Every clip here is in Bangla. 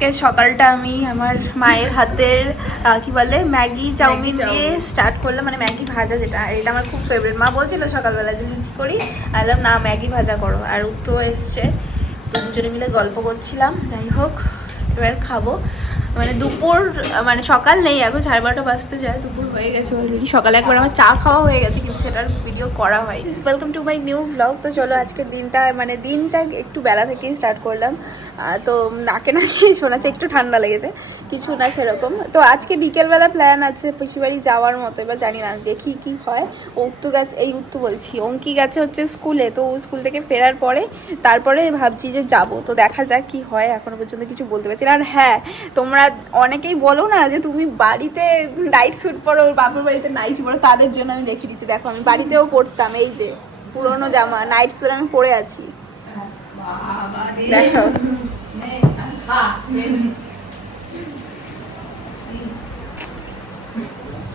আজকে সকালটা আমি আমার মায়ের হাতের কি বলে ম্যাগি চাউমিন দিয়ে স্টার্ট করলাম। মানে ম্যাগি ভাজা যেটা আর এটা আমার খুব ফেভারিট মা বলছিল সকালবেলা যে লুচি করি। আর বললাম না ম্যাগি ভাজা করো। আর উত্তর এসছে। তো দুজনে মিলে গল্প করছিলাম। যাই হোক এবার খাব। মানে দুপুর মানে সকাল নেই এখন সাড়ে বারোটা বাজতে যায় দুপুর হয়ে গেছে অলরেডি সকালে একবার আমার চা খাওয়া হয়ে গেছে কিন্তু সেটার ভিডিও করা হয় welcome to my new blog তো চলো আজকে দিনটা মানে দিনটা একটু বেলা থেকেই স্টার্ট করলাম। তো নাকে নাকে শোনাচ্ছে একটু ঠান্ডা লেগেছে কিছু না সেরকম। তো আজকে বিকেলবেলা প্ল্যান আছে পিসিবাড়ি যাওয়ার মতো এবার জানি না দেখি কি হয়। উত্তু গাছ এই উত্তু বলছি অঙ্কি গেছে হচ্ছে স্কুলে তো ও স্কুল থেকে ফেরার পরে তারপরে ভাবছি যে যাব। তো দেখা যাক কি হয় এখনও পর্যন্ত কিছু বলতে পারছি না। আর হ্যাঁ তোমরা অনেকেই বলো না যে তুমি বাড়িতে নাইট স্যুট পরো বাপের বাড়িতে নাইট পরো তাদের জন্য আমি দেখিয়ে দিচ্ছি। দেখো আমি বাড়িতেও পরতাম এই যে পুরোনো জামা নাইট স্যুট আমি পরে আছি। দেখো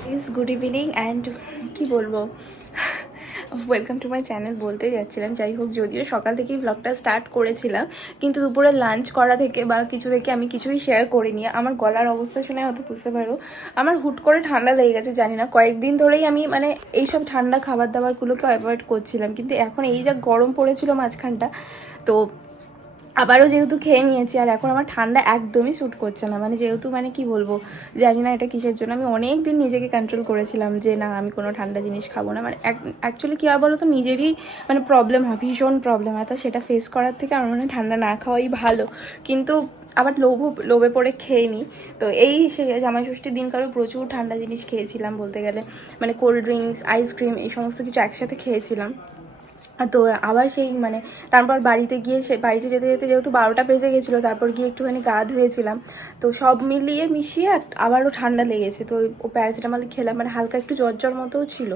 প্লিজ গুড ইভিনিং অ্যান্ড কি বলব? ওয়েলকাম টু মাই চ্যানেল বলতে যাচ্ছিলাম। যাই হোক, যদিও সকাল থেকেই ব্লগটা স্টার্ট করেছিলাম, কিন্তু দুপুরে লাঞ্চ করা থেকে বা কিছু থেকে আমি কিছুই শেয়ার করিনি। আমার গলার অবস্থা শুনে হয়তো বুঝতে পারো। আমার হুট করে ঠান্ডা লেগে গেছে, জানি না। কয়েকদিন ধরেই আমি মানে এইসব ঠান্ডা খাবার দাবারগুলোকে অ্যাভয়েড করছিলাম, কিন্তু এখন এই যা গরম পড়েছিল মাঝখানটা, তো আবারও যেহেতু খেয়ে নিয়েছি, আর এখন আমার ঠান্ডা একদমই স্যুট করছে না। মানে যেহেতু মানে কি বলব, জানি না এটা কিসের জন্য। আমি অনেক দিন নিজেকে কন্ট্রোল করেছিলাম যে, না, আমি কোনো ঠান্ডা জিনিস খাব না। মানে অ্যাকচুয়ালি কী হয় বলো তো নিজেরই মানে প্রবলেম হয়, ভীষণ প্রবলেম হয়। তা সেটা ফেস করার থেকে আমার মনে ঠান্ডা না খাওয়াই ভালো। কিন্তু আবার লোভ, লোভে পড়ে খেয়ে নিই তো এই সে জামাই ষষ্ঠীর দিনকারও প্রচুর ঠান্ডা জিনিস খেয়েছিলাম বলতে গেলে। মানে কোল্ড ড্রিঙ্কস আইসক্রিম এই সমস্ত কিছু একসাথে খেয়েছিলাম। তো আবার সেই মানে তারপর বাড়িতে গিয়ে সে বাড়িতে যেতে যেতে যেহেতু বারোটা বেজে গেছিল, তারপর গিয়ে একটুখানি গা ধুয়েছিলাম। তো সব মিলিয়ে মিশিয়ে আবারও ঠান্ডা লেগেছে। তো ও প্যারাসিটামল খেলাম মানে হালকা একটু জ্বর জ্বর মতোও ছিল।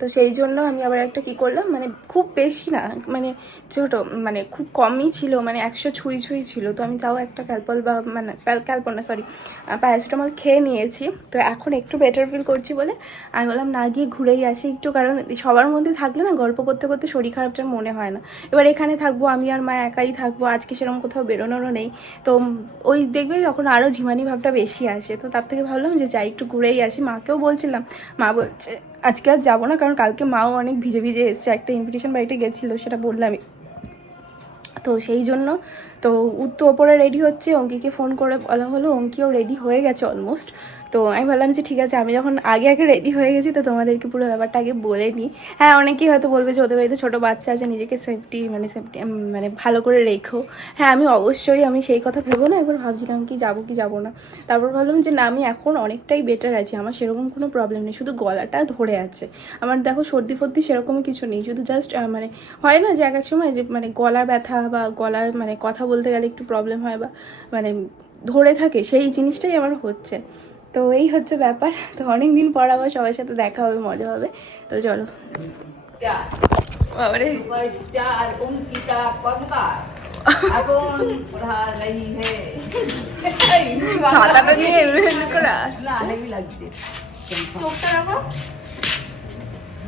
তো সেই জন্য আমি আবার একটা কি করলাম মানে খুব বেশি না মানে ছোটো মানে খুব কমই ছিল মানে একশো ছুঁই ছুঁই ছিল। তো আমি তাও একটা ক্যালপল বা মানে ক্যালপল না সরি প্যারাসিটামল খেয়ে নিয়েছি। তো এখন একটু বেটার ফিল করছি বলে আমি বললাম, না, গিয়ে ঘুরেই আসি একটু। কারণ সবার মধ্যে থাকলে না গল্প করতে করতে শরীর খারাপটা মনে হয় না। এবার এখানে থাকব, আমি আর মা একাই থাকব, আজকে সেরকম কোথাও বেরোনোরও নেই। তো ওই দেখবে যখন আরও ঝিমানি ভাবটা বেশি আসে। তো তার থেকে ভাবলাম যে যাই, একটু ঘুরেই আসি। মাকেও বলছিলাম, মা বলছে, আজকে আর যাব না, কারণ কালকে মাও অনেক ভিজে ভিজে এসছে। একটা ইনভিটেশন বাড়িতে গেছিল, সেটা বললামই। তো সেই জন্য, তো উত্তর ওপরে রেডি হচ্ছে, অঙ্কিকে ফোন করে বলা হলো, অঙ্কিও রেডি হয়ে গেছে অলমোস্ট তো আমি ভাবলাম যে ঠিক আছে, আমি যখন আগে আগে রেডি হয়ে গেছি, তো তোমাদেরকে পুরো ব্যাপারটা আগে বলে নিই। হ্যাঁ অনেকেই হয়তো বলবে যে ওদের বাড়িতে ছোটো বাচ্চা আছে, নিজেকে সেফটি মানে সেফটি মানে ভালো করে রেখো। হ্যাঁ আমি অবশ্যই, আমি সেই কথা ভেবো না। একবার ভাবছিলাম কি যাব কি যাব না। তারপর ভাবলাম যে না, আমি এখন অনেকটাই বেটার আছি, আমার সেরকম কোনো প্রবলেম নেই। শুধু গলাটা ধরে আছে। আমার দেখো, সর্দি ফর্দি সেরকমই কিছু নেই। শুধু জাস্ট মানে হয় না যে এক এক সময় যে মানে গলা ব্যথা বা গলায় মানে কথা বলতে গেলে একটু প্রবলেম হয় বা মানে ধরে থাকে, সেই জিনিসটাই আমার হচ্ছে। তো এই হচ্ছে ব্যাপার। তো অনেক দিন পর আবার সবার সাথে দেখা হবে মজা হবে। তো চলো।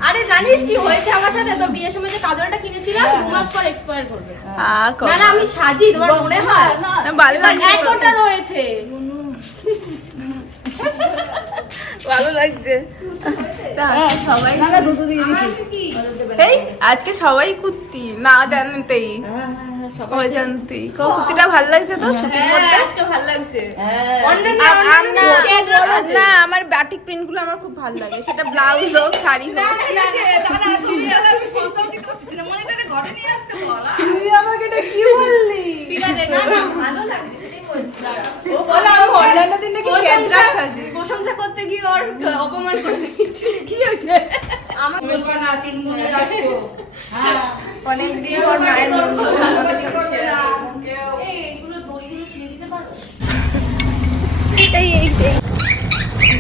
আরে জানিস কি হয়েছে আমার সাথে? তো বিয়ের সময় যে কাজলটা কিনেছিলাম দু মাস পর এক্সপায়ার করবে। না না আমি সাজি তোমার মনে হয়? এক ঘণ্টা রয়েছে। ভালো লাগছে। আমার এই আজকে সবাই কুর্তি না জানতেই। হ্যাঁ হ্যাঁ হ্যাঁ কুর্তিটা ভালো লাগছে তো সুতির হ্যাঁ, মধ্যে আজকে ভালো লাগছে। হ্যাঁ। না আমার বাটিক প্রিন্টগুলো আমার খুব ভালো লাগে। সেটা ব্লাউজ হোক শাড়ি হোক। তুই আমাকে এটা কি বললি? ঠিক আছে না না ভালো লাগছে সেটাই বলছি ও বলে অন্যান্য দিন নাকি প্রশংসা- সাজি? প্রশংসা করতে গিয়ে ওর অপমান করে দিয়েছি কি হয়েছে? আমার বলব না তিন গুণে যাচ্ছ হ্যাঁ। অনেক দিন ওর মায়ের করবে না। এই এইগুলো দড়িগুলো ছিঁড়ে দিতে পারো? এই এই এই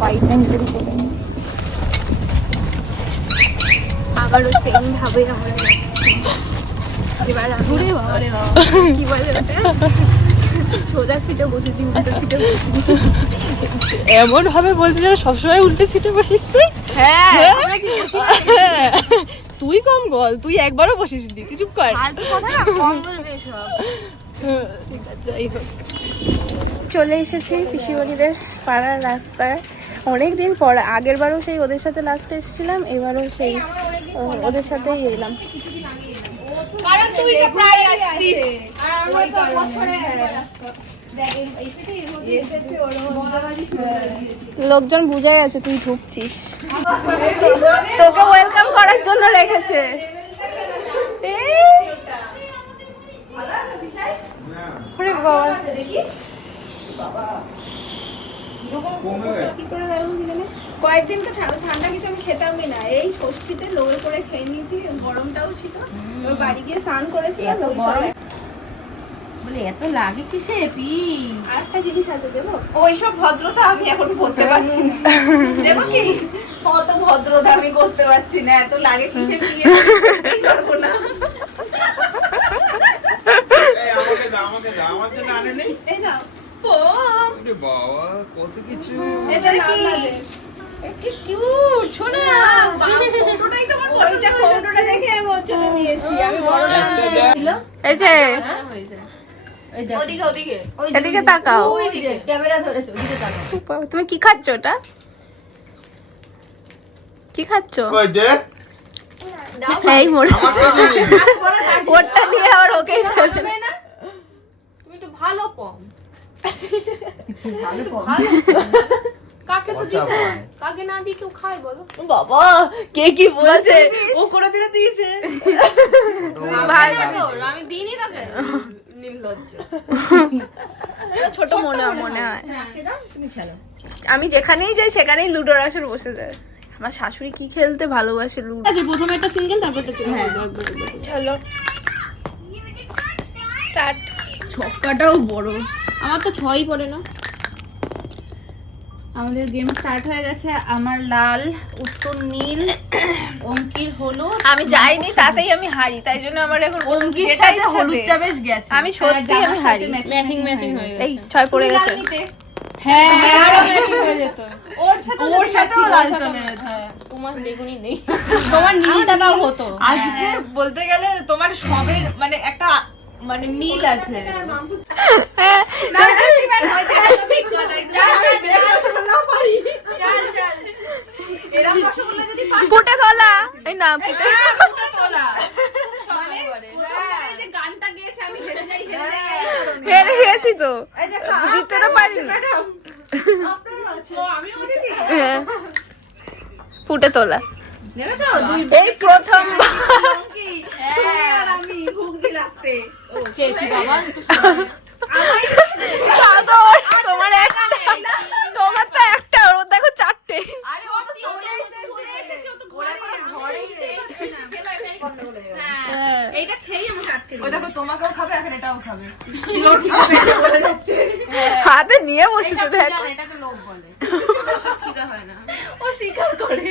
বাইটা নিজেরই করে আবারও সেম ভাবে আমরা যাচ্ছি। এবার ঘুরে কি বলে ওটা? সোজা সিটে বসেছি উল্টো সিটে বসেছি এমন ভাবে বলতে যেন সবসময় উল্টে সিটে বসিস তুই? হ্যাঁ তুই কম বল তুই একবারও বসিস নি তুই চুপ কর। যাই হোক। চলে এসেছি পিসিমণিদের পাড়ার রাস্তায়। অনেক দিন পর আগের বারও সেই ওদের সাথে লাস্ট এসেছিলাম এবারও সেই ওদের সাথেই এলাম। কারণ তুই তো প্রায় আসছিস লোকজন বুঝে গেছে তুই ঢুকছিস। তো- তোকে ওয়েলকাম করার জন্য রেখেছে? কয়েকদিন তো ঠান্ডা কিছু আমি খেতামই না। এই ষষ্ঠীতে লোয়ে করে খেয়ে নিয়েছি গরমটাও ছিল। বাড়ি গিয়ে স্নান করেছিলাম বলে এত লাগে কিসে পি আর একটা জিনিস আছে দেবো ওইসব ভদ্রতা আমি এখন করতে পারছি না। দেবো কি? অত ভদ্রতা আমি করতে পারছি না এত লাগে কিসে বিয়ে করব না? এই আমাকে দাও আমাকে দাও আমার জন্য আনে নেই এই নাও। ওরে বাবা কত কিছু। এটা কি? কি কিউট শোনা। কৌটোটাই তোমার ওইটা কৌটোটা দেখে আমি নিয়েছি আমি বড়টা একটা এই যে। ওদিকে এদিকে তাকাও। ক্যামেরা ধরেছে ওদিকে তাকাও। তুমি কি খাচ্ছ ওটা? কি খাচ্ছ? এই মোর আমাকে দিয়ে আবার ওকে তুমি তো ভালো কম কাকে তো দিতে কাকে না দিয়ে কেউ খায় বলো? বাবা কে কি বলছে? ও দিয়েছে। ভাই না তো, আমি দিইনি তাকে। নির্লজ্জ। ছোট মনে মনে হয়। আমি যেখানেই যাই সেখানেই লুডোর আসর বসে যায়। আমার শাশুড়ি কি খেলতে ভালোবাসে লুডো? আচ্ছা প্রথমে একটা সিঙ্গেল তারপর একবার চলো। স্টার্ট ছক্কাটাও বড়। আমার তো ছয়ই পড়ে না। আমাদের গেম স্টার্ট হয়ে গেছে। আমার লাল উত্তর নীল অঙ্কির হলুদ। আমি যাইনি তাতেই আমি হারি তাই জন্য আমার এখন অঙ্কির সাথে হলুদটা বেশ গেছে। আমি সত্যি আমি হারি। ম্যাচিং ম্যাচিং হয়ে গেছে। এই ছয় পড়ে গেছে। হ্যাঁ ম্যাচিং ওর সাথে ওর সাথেও লাল চলে যেত। হ্যাঁ তোমার বেগুনি নেই। তোমার নীলটা তাও হতো। আজকে বলতে গেলে তোমার সবের মানে একটা মানে মিল আছে ফুটে তোলা। এই না ফুটে হেরে গেছি তো। জিততে তো পারি হ্যাঁ। ফুটে তোলা। এই প্রথম খেয়েছি বাবা তো তোমার তোমার তো একটা ওর দেখো চারটে। আরে ও তো চলে এসেছে। ওরা কোনো ঘরেই নেই। ও লোভ বলে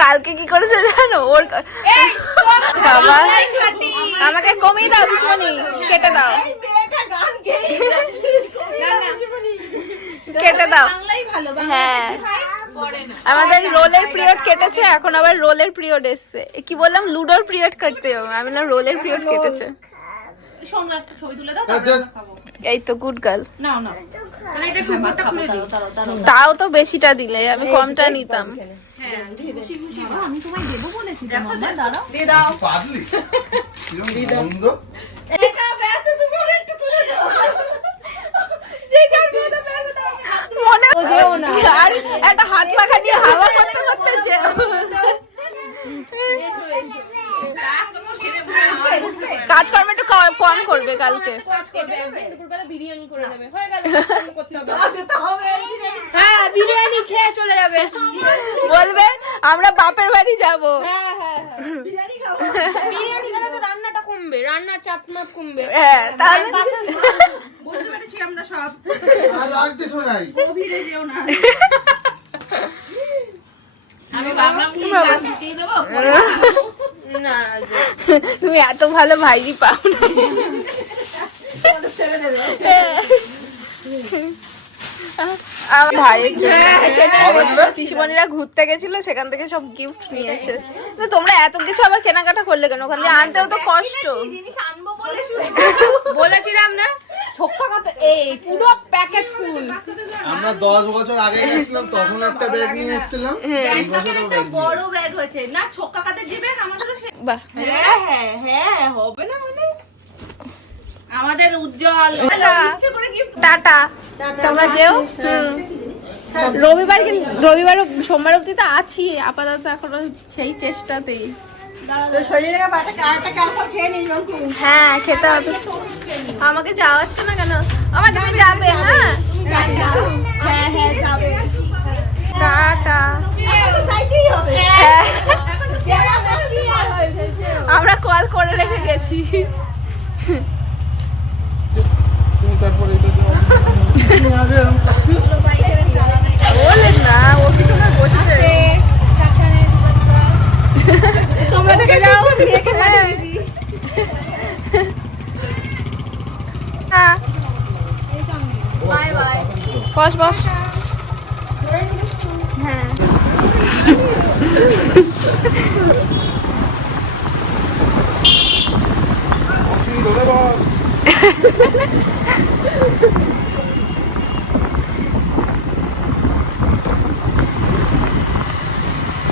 কালকে কি করেছে জানো? ওর বাবা আমাকে কমিয়ে দাও দুশ্মনি। কেটে দাও। কেটে দাও। হ্যাঁ। আমাদের রোলের পিরিয়ড কেটেছে এখন আবার রোলের পিরিয়ড এসছে। কি বললাম? লুডোর পিরিয়ড কাটতে হবে। আমি না রোলের পিরিয়ড কেটেছে। শোনো একটা ছবি তুলে দাও এই তো গুড গার্ল তাও তো বেশিটা দিলে আমি কমটা নিতাম। মনে আর একটা হাত পাখা দিয়ে হাওয়া করতে করতে কাজকর্ম একটু কম করবে কালকে। বিরিয়ানি করে নেবে। হয়ে গেল। হ্যাঁ। বিরিয়ানি। খেয়ে চলে যাবে। বলবে আমরা বাপের বাড়ি যাব। হ্যাঁ হ্যাঁ হ্যাঁ। বিরিয়ানি খেলে তো রান্নাটা কমবে রান্নার চাপ মাপ কমবে। হ্যাঁ তাহলে আজ আগতে শোনাই। আমি ভাবলাম কি দেবো? তুমি এত ভালো ভাইজি পাও না। আমার ভাইয়ের জন্য পিসিমণিরা ঘুরতে গেছিল সেখান থেকে সব গিফট নিয়ে এসে। তো তোমরা এত কিছু আবার কেনাকাটা করলে কেন? ওখান দিয়ে আনতেও তো কষ্ট। বলেছিলাম না কত এই পুরো প্যাকেট আমরা দশ বছর আগে গেছিলাম তখন একটা ব্যাগ নিয়ে এসেছিলাম। এই বছরও ব্যাগ নিয়ে বড় ব্যাগ হয়েছে। না ছোক্কা কাদের যে ব্যাগ আমাদেরও সে- বাহ। হ্যাঁ হ্যাঁ হ্যাঁ হবে না মানে। আমাদের উজ্জ্বল। টাটা। তোমরা যেও। রবিবার রবিবার সোমবার অব্দি তো আছি। আপাতত এখনও সেই চেষ্টাতেই। হ্যাঁ খেতে হবে। আমাকে যাওয়াচ্ছে না কেন? আমার তুমি যাবে হ্যাঁ? হ্যাঁ হ্যাঁ যাবে। টাটা। হ্যাঁ আমরা কল করে রেখে গেছি। বলেন না ও কিছু না বসেছে। তোমরা থেকে যাও হ্যাঁ। বাই বাই বস বস। 乗れます